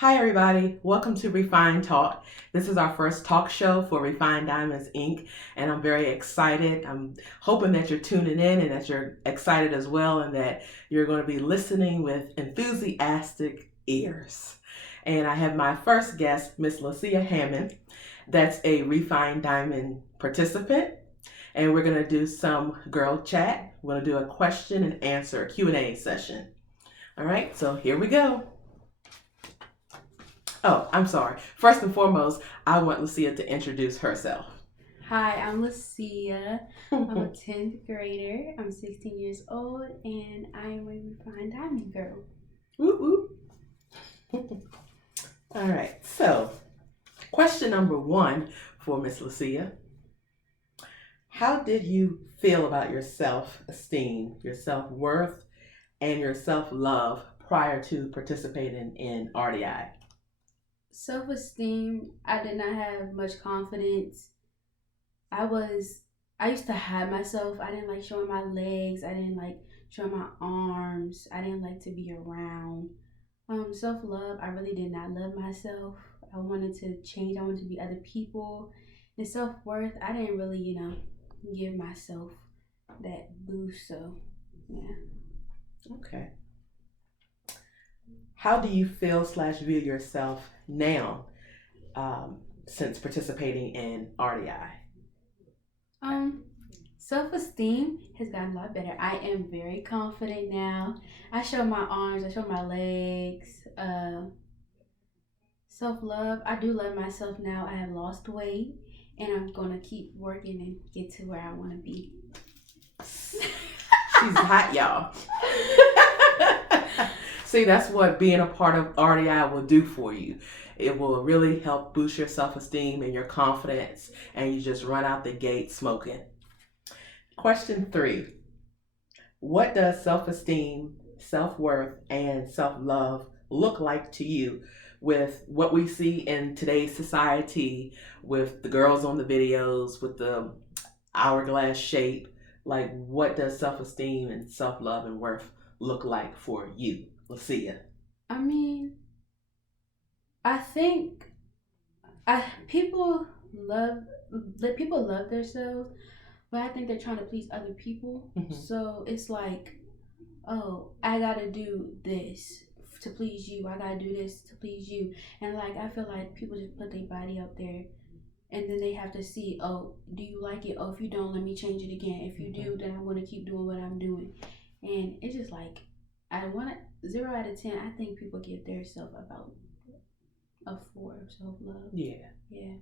Hi, everybody. Welcome to Refined Talk. This is our first talk show for Refined Diamonds Inc., and I'm very excited. I'm hoping that you're tuning in and that you're excited as well, and that you're going to be listening with enthusiastic ears. And I have my first guest, Miss LaSea Hammond. That's a Refined Diamond participant, and we're going to do some girl chat. We're going to do a question and answer Q&A session. All right, so here we go. Oh, I'm sorry. First and foremost, I want LaSea to introduce herself. Hi, I'm LaSea. I'm a 10th grader. I'm 16 years old and I am a refined diamond girl. Woo woo. All right. So, question number one for Miss LaSea. How did you feel about your self-esteem, your self-worth, and your self-love prior to participating in RDI? Self-esteem, I did not have much confidence. I was I used to hide myself. I didn't like showing my legs. I didn't like showing my arms. I didn't like to be around. Self-love, I really did not love myself. I wanted to change. I wanted to be other people. And self-worth, I didn't really, give myself that boost. So, yeah. Okay. How do you feel slash view yourself now since participating in RDI? Um, Self-esteem has gotten a lot better. I am very confident now. I show my arms, I show my legs. Self-love, I do love myself now. I have lost weight and I'm gonna keep working and get to where I wanna be. She's hot, y'all. See, that's what being a part of RDI will do for you. It will really help boost your self esteem and your confidence, and you just run out the gate smoking. Question three. What does self esteem, self worth, and self love look like to you with what we see in today's society with the girls on the videos, with the hourglass shape? Like, what does self esteem and self love and worth look like for you, Lucia? I mean, I think I love people love themselves, but I think they're trying to please other people. Mm-hmm. So it's like, oh, I gotta do this to please you. I gotta do this to please you. And like, I feel like people just put their body up there and then they have to see, oh, do you like it? Oh, if you don't, let me change it again. If you do, then I'm gonna keep doing what I'm doing. And it's just like, I want to 0 out of 10. I think people give their self about a 4 of self love. Yeah. Yeah.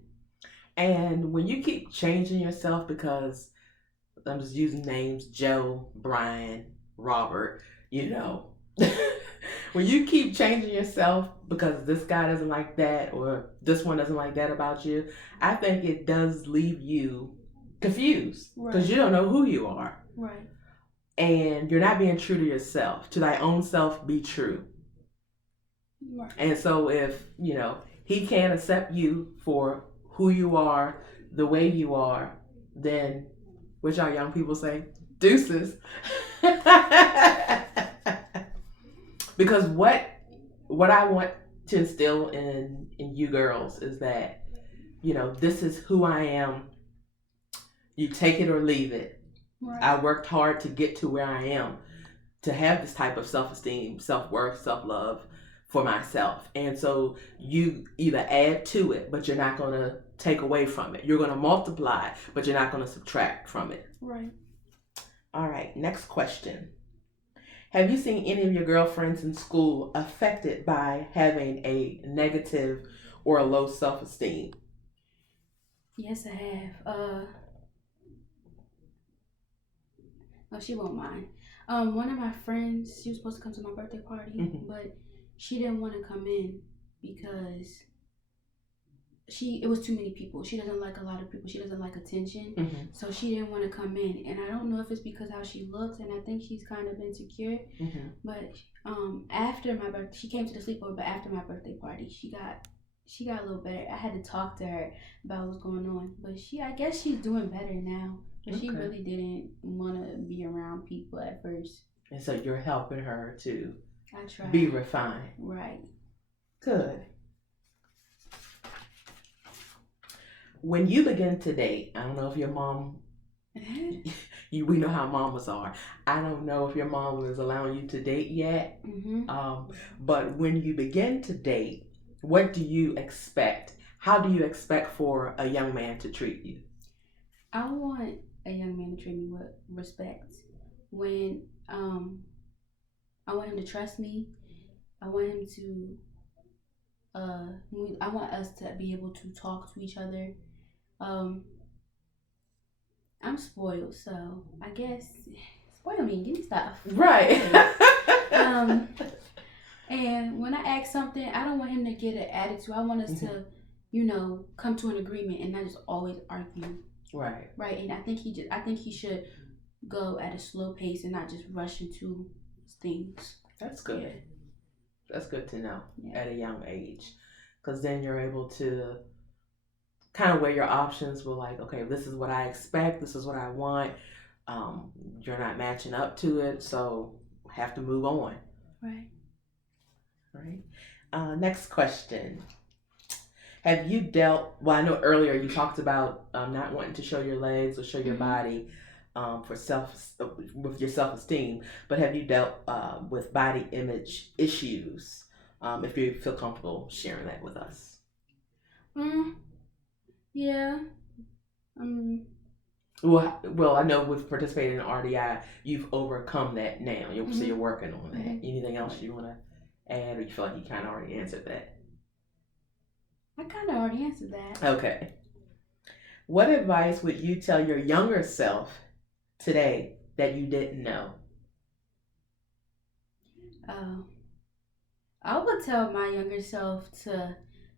And when you keep changing yourself, because I'm just using names Joe, Brian, Robert, you know, when you keep changing yourself because this guy doesn't like that or this one doesn't like that about you, I think it does leave you confused because you don't know who you are. Right. And you're not being true to yourself. To thy own self be true. Right. And so if, he can't accept you for who you are, the way you are, then what y'all young people say? Deuces. Because what I want to instill in you girls is that, this is who I am. You take it or leave it. Right. I worked hard to get to where I am, to have this type of self-esteem, self-worth, self-love for myself. And so you either add to it, but you're not going to take away from it. You're going to multiply, but you're not going to subtract from it. Right. All right, next question. Have you seen any of your girlfriends in school affected by having a negative or a low self-esteem? Yes, I have. Oh, she won't mind. One of my friends, she was supposed to come to my birthday party, but she didn't want to come in because it was too many people. She doesn't like a lot of people. She doesn't like attention. So she didn't want to come in. And I don't know if it's because how she looks, and I think she's kind of insecure. But after my birthday, she came to the sleepover, but after my birthday party, she got a little better. I had to talk to her about what's going on. But I guess she's doing better now. But she really didn't want to be around people at first. And so you're helping her to I try. be refined. Right. Good. When you begin to date, I don't know if your mom, we know how mamas are. I don't know if your mom is allowing you to date yet. But when you begin to date, what do you expect? How do you expect for a young man to treat you? I want a young man to treat me with respect. When I want him to trust me. I want him to I want us to be able to talk to each other. Um, I'm spoiled, so I guess spoil me, give me stuff. Right. And when I ask something, I don't want him to get an attitude. I want us to, come to an agreement and not just always argue. Right. Right. And I think he should go at a slow pace and not just rush into things. That's good. Yeah. That's good to know at a young age, because then you're able to kind of weigh your options. With like, okay, this is what I expect. This is what I want. You're not matching up to it, so have to move on. Right. Right. Next question. Have you dealt? Well, I know earlier you talked about not wanting to show your legs or show your body for with your self-esteem. But have you dealt with body image issues? If you feel comfortable sharing that with us. Yeah. Well, I know with participating in RDI, you've overcome that now. So you're working on that. Anything else you want to add, or you feel like you kind of already answered that? I kind of already answered that. Okay. What advice would you tell your younger self today that you didn't know? I would tell my younger self to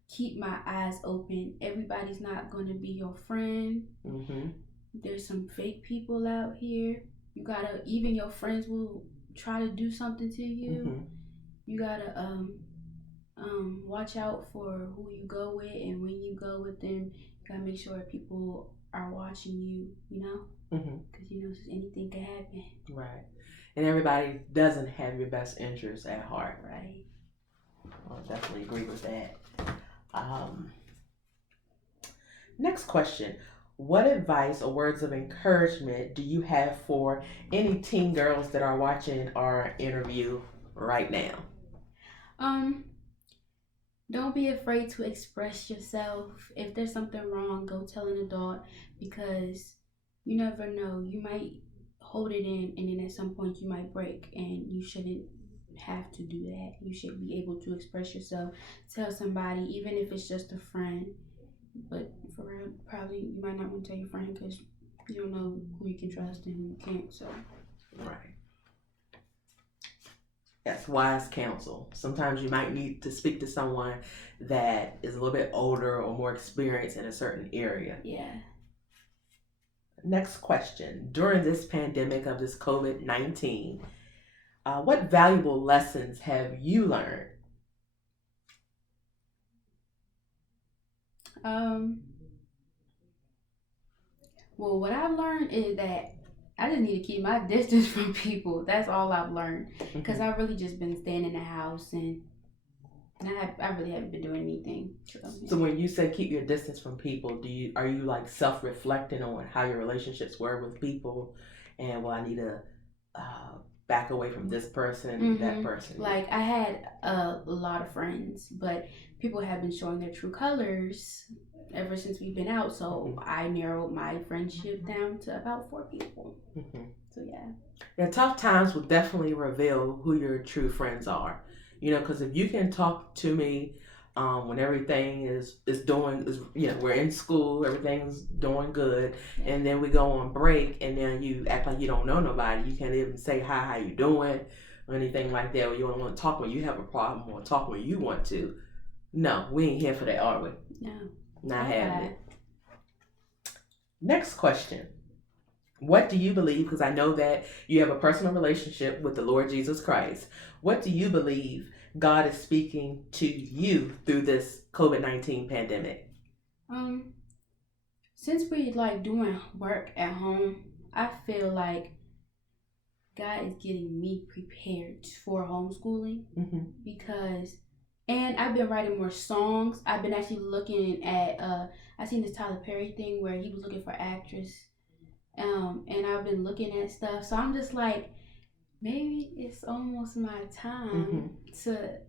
keep my eyes open. Everybody's not going to be your friend. There's some fake people out here. You gotta, even your friends will try to do something to you. You gotta watch out for who you go with, and when you go with them, you gotta make sure people are watching you. Because anything can happen. Right. And everybody doesn't have your best interests at heart. Right. I definitely agree with that. Next question. What advice or words of encouragement do you have for any teen girls that are watching our interview right now? Don't be afraid to express yourself. If there's something wrong, go tell an adult, because you never know. You might hold it in, and then at some point you might break, and you shouldn't have to do that. You should be able to express yourself. Tell somebody, even if it's just a friend. But for real, probably you might not want to tell your friend because you don't know who you can trust and who you can't. So, right. That's wise counsel. Sometimes you might need to speak to someone that is a little bit older or more experienced in a certain area. Yeah. Next question. During this pandemic of this COVID-19, what valuable lessons have you learned? Well, what I've learned is that I just need to keep my distance from people. That's all I've learned, because I've really just been staying in the house, and I really haven't been doing anything. So when you say keep your distance from people, are you like self-reflecting on how your relationships were with people, and I need to back away from this person, that person? Like, I had a lot of friends, but people have been showing their true colors ever since we've been out. So I narrowed my friendship down to about 4 people. So yeah. Tough times will definitely reveal who your true friends are. Because if you can talk to me when everything is we're in school, everything's doing good, and then we go on break, and then you act like you don't know nobody. You can't even say hi, how you doing, or anything like that. Or you don't want to talk when you have a problem, or talk when you want to. No, we ain't here for that, are we? No. Not having it. Next question. What do you believe? Because I know that you have a personal relationship with the Lord Jesus Christ. What do you believe God is speaking to you through this COVID-19 pandemic? Since we doing work at home, I feel like God is getting me prepared for homeschooling, because And I've been writing more songs. I've been actually looking at I seen this Tyler Perry thing where he was looking for actress. And I've been looking at stuff. So I'm just like, maybe it's almost my time to,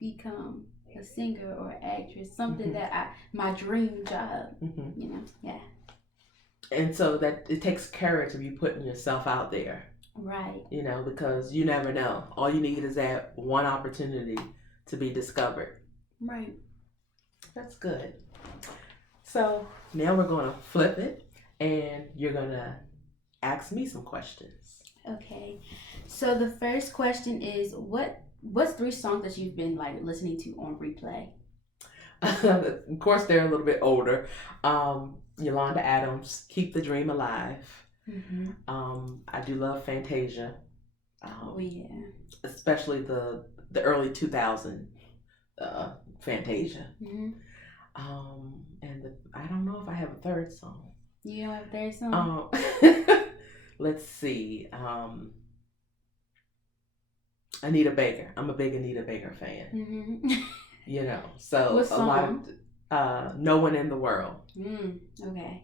become a singer or actress. Something that my dream job. Yeah. And so that it takes courage of you putting yourself out there. Right. Because you never know. All you need is that one opportunity to be discovered. Right. That's good. So now we're going to flip it and you're going to ask me some questions. Okay. So the first question is what's 3 songs that you've been like listening to on replay? Of course, they're a little bit older. Yolanda Adams, Keep the Dream Alive. I do love Fantasia. Yeah. Especially the early 2000 Fantasia. And I don't know if I have a third song. You don't have a third song? Let's see. Anita Baker. I'm a big Anita Baker fan. So what song? A lot of No One in the World. Okay.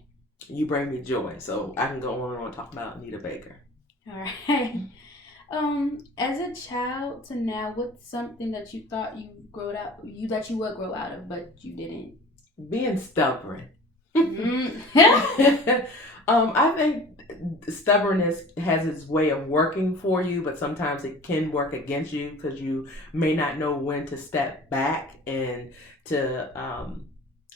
You Bring Me Joy. So I can go on and on talking about Anita Baker. All right. As a child to now, what's something that you thought that you would grow out of, but you didn't? Being stubborn. I think stubbornness has its way of working for you, but sometimes it can work against you because you may not know when to step back and to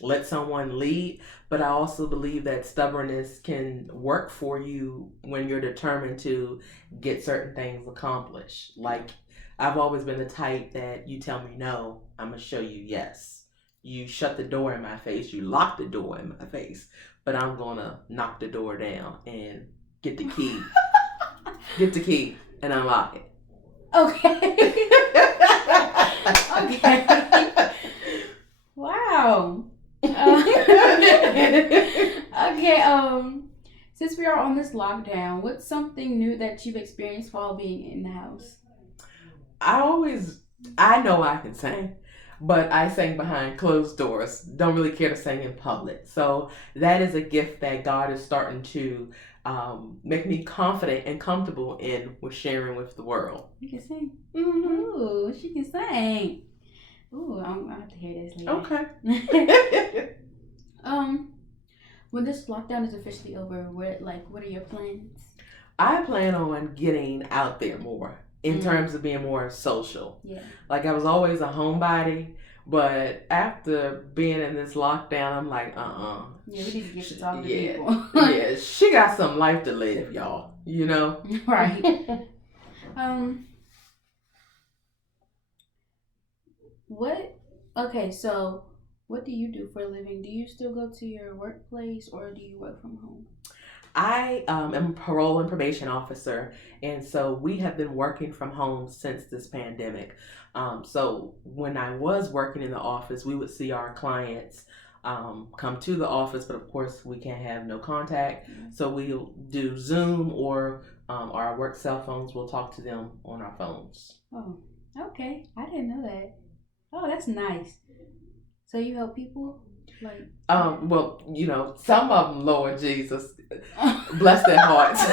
let someone lead. But I also believe that stubbornness can work for you when you're determined to get certain things accomplished. Like, I've always been the type that you tell me no, I'm going to show you yes. You shut the door in my face, you lock the door in my face, but I'm going to knock the door down and get the key. Get the key and unlock it. Okay. Okay. Wow. Okay, since we are on this lockdown, what's something new that you've experienced while being in the house? I know I can sing, but I sing behind closed doors. Don't really care to sing in public. So that is a gift that God is starting to make me confident and comfortable with sharing with the world. You can sing? Ooh, she can sing. Ooh, I'll have to hear this later. Okay. When this lockdown is officially over, what are your plans? I plan on getting out there more in terms of being more social. Yeah. Like, I was always a homebody, but after being in this lockdown, I'm like, Yeah, we need to get to talk to people. Yeah, she got some life to live, y'all. Right. So what do you do for a living? Do you still go to your workplace or do you work from home? I am a parole and probation officer, and so we have been working from home since this pandemic. So when I was working in the office, we would see our clients come to the office, but of course we can't have no contact. So we'll do Zoom or our work cell phones. We'll talk to them on our phones. Oh, okay. I didn't know that. Oh, that's nice. So you help people? Well, some of them, Lord Jesus, bless their hearts.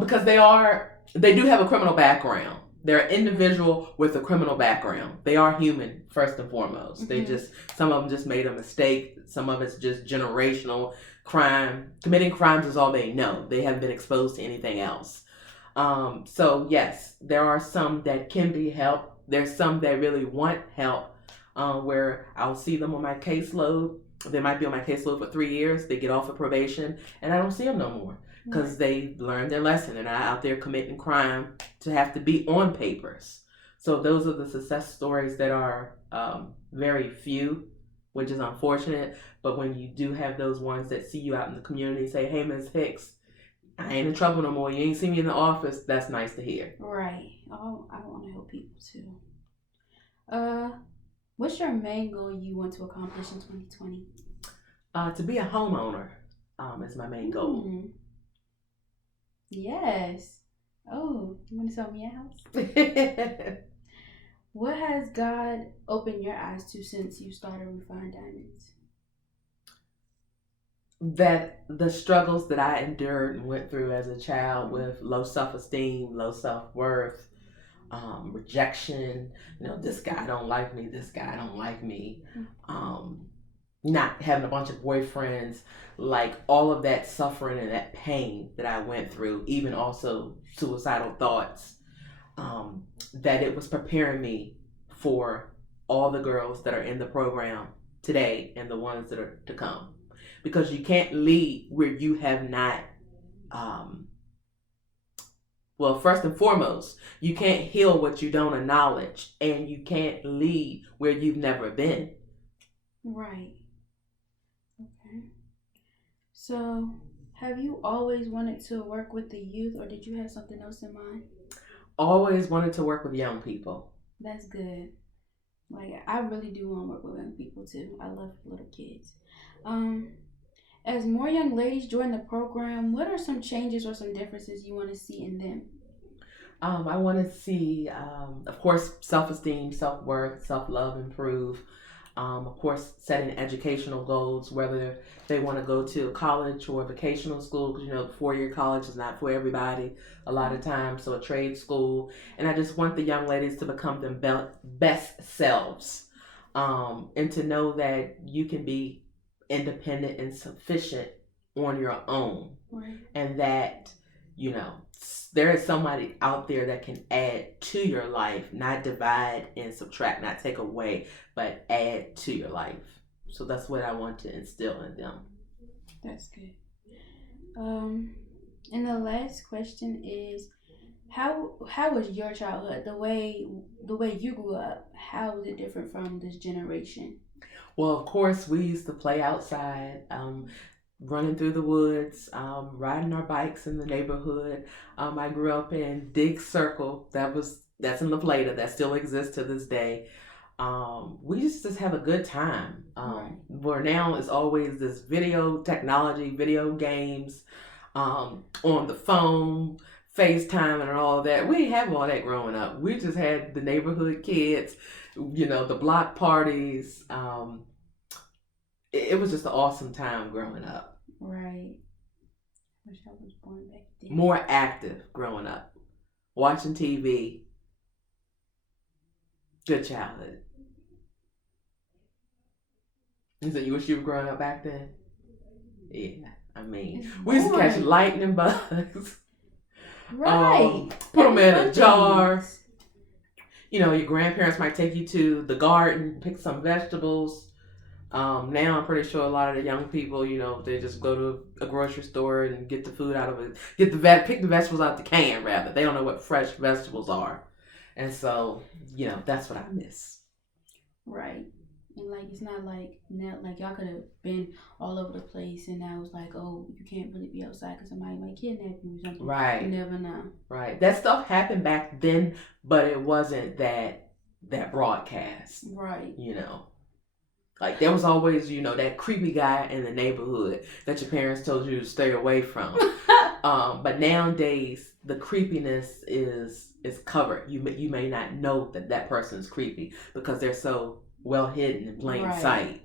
Because they do have a criminal background. They're an individual with a criminal background. They are human, first and foremost. Some of them just made a mistake. Some of it's just generational crime. Committing crimes is all they know. They haven't been exposed to anything else. So yes, there are some that can be helped. There's some that really want help. Where I'll see them on my caseload. They might be on my caseload for 3 years. They get off of probation, and I don't see them no more because they learned their lesson and are out there committing crime to have to be on papers. So those are the success stories that are very few, which is unfortunate. But when you do have those ones that see you out in the community and say, "Hey, Ms. Hicks, I ain't in trouble no more. You ain't see me in the office," that's nice to hear. Right. Oh, I want to help people too. What's your main goal you want to accomplish in 2020? To be a homeowner is my main goal. Yes. Oh, you want to sell me a house? What has God opened your eyes to since you started Refined Diamonds? That the struggles that I endured and went through as a child with low self esteem, low self worth, rejection, this guy don't like me, this guy don't like me, um, not having a bunch of boyfriends, like all of that suffering and that pain that I went through, even also suicidal thoughts, that it was preparing me for all the girls that are in the program today and the ones that are to come. Because you can't lead where you have not, um, well, first and foremost, you can't heal what you don't acknowledge, and you can't lead where you've never been. Right. Okay. So, have you always wanted to work with the youth, or did you have something else in mind? Always wanted to work with young people. That's good. Like, I really do want to work with young people too. I love little kids. Um, as more young ladies join the program, what are some changes or some differences you want to see in them? I want to see, of course, self esteem, self worth, self love improve. Of course, setting educational goals, whether they want to go to college or vocational school, because 4-year college is not for everybody a lot of times, so a trade school. And I just want the young ladies to become their best selves, and to know that you can be independent and sufficient on your own, Right. and that, you know, there is somebody out there that can add to your life, not divide and subtract, not take away, but add to your life. So that's what I want to instill in them. That's good. Um, and the last question is, how was your childhood? The way you grew up, how was it different from this generation? Well, of course, we used to play outside, running through the woods, riding our bikes in the neighborhood. I grew up in Dig Circle. That's in La Plata. That still exists to this day. We used to just have a good time. Right. Where now it's always this video technology, video games, on the phone, FaceTime, and all that. We didn't have all that growing up. We just had the neighborhood kids, the block parties. It was just an awesome time growing up. Right. Wish I was born back then. More active growing up, watching TV. Good childhood. You said you wish you were growing up back then? Yeah, I mean, It's we used to catch boring. lightning bugs. Right. Put them in Fun a jar. things. Your grandparents might take you to the garden, pick some vegetables. Now I'm pretty sure a lot of the young people, they just go to a grocery store and get the food out of it, pick the vegetables out the can rather. They don't know what fresh vegetables are, and so that's what I miss. Right. And like it's not like now, like y'all could have been all over the place, and now it's like, oh, you can't really be outside because somebody might kidnap you or something. Right. You never know. Right. That stuff happened back then, but it wasn't that broadcast. Right. Like there was always, that creepy guy in the neighborhood that your parents told you to stay away from. But nowadays the creepiness is covered. You may not know that person is creepy because they're so well hidden in plain Right. sight.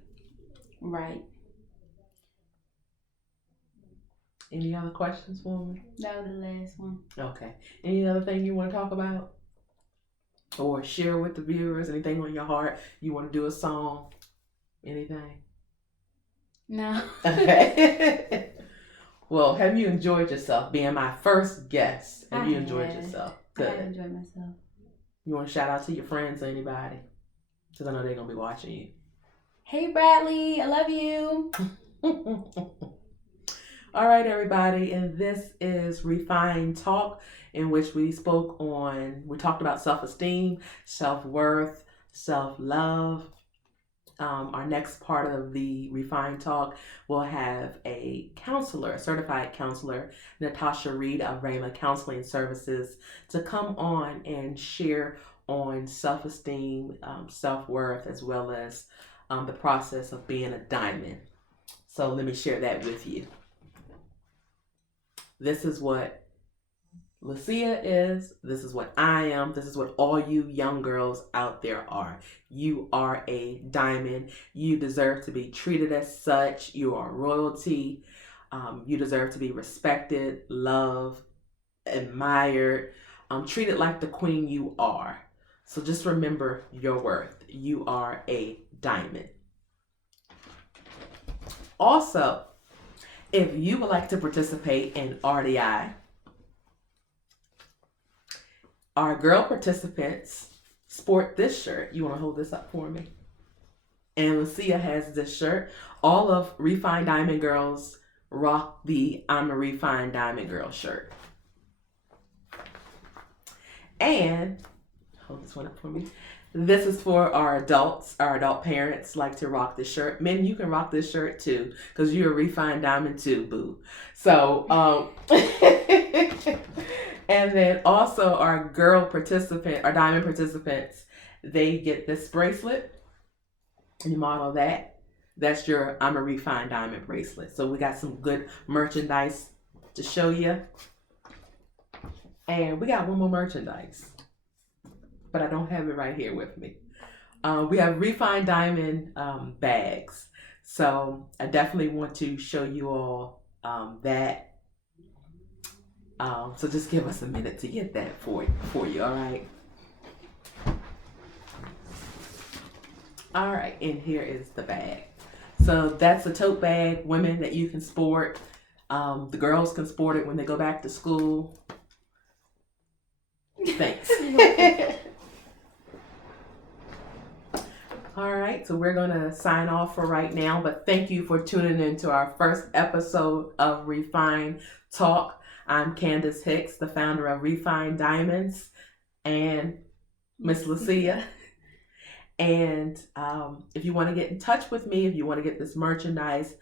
Right. Any other questions for me? That was the last one. Okay. Any other thing you want to talk about or share with the viewers? Anything on your heart? You want to do a song? Anything? No. Okay. Well, have you enjoyed yourself being my first guest? Have you enjoyed yourself? Good. I enjoyed myself. You want to shout out to your friends or anybody? Because I know they're going to be watching you. Hey, Bradley, I love you. All right, everybody. And this is Refined Talk, in which we talked about self-esteem, self-worth, self-love. Our next part of the Refined Talk will have a certified counselor, Natasha Reed of Rhema Counseling Services, to come on and share on self-esteem, self-worth, as well as the process of being a diamond. So let me share that with you. This is what LaSea is, this is what I am, this is what all you young girls out there are. You are a diamond. You deserve to be treated as such. You are royalty. You deserve to be respected, loved, admired, treated like the queen you are. So just remember your worth. You are a diamond. Also, if you would like to participate in RDI, our girl participants sport this shirt. You want to hold this up for me? And LaSea has this shirt. All of Refined Diamond Girls rock the I'm a Refined Diamond Girl shirt. And hold this one up for me. This is for our adults. Our adult parents like to rock this shirt. Men, you can rock this shirt too, because you're a refined diamond too, boo. So, and then also our girl participant, our diamond participants, they get this bracelet. You model that. That's your I'm a Refined Diamond bracelet. So we got some good merchandise to show you. And we got one more merchandise, but I don't have it right here with me. We have Refined Diamond bags. So I definitely want to show you all that. So just give us a minute to get that for you, all right? All right, and here is the bag. So that's a tote bag, women, that you can sport. The girls can sport it when they go back to school. Thanks. All right, so we're going to sign off for right now, but thank you for tuning in to our first episode of Refine Talk. I'm Candace Hicks, the founder of Refined Diamonds, and Miss LaSea. And if you want to get in touch with me, if you want to get this merchandise,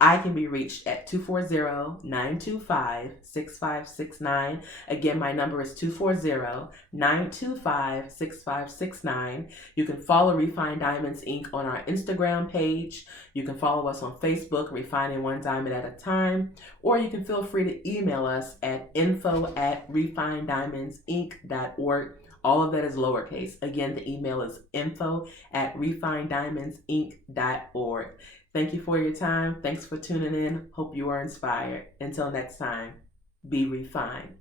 I can be reached at 240-925-6569. Again, my number is 240-925-6569. You can follow Refined Diamonds Inc. on our Instagram page. You can follow us on Facebook, Refining One Diamond at a Time. Or you can feel free to email us at info@refineddiamondsinc.org. All of that is lowercase. Again, the email is info@refineddiamondsinc.org. Thank you for your time. Thanks for tuning in. Hope you are inspired. Until next time, be refined.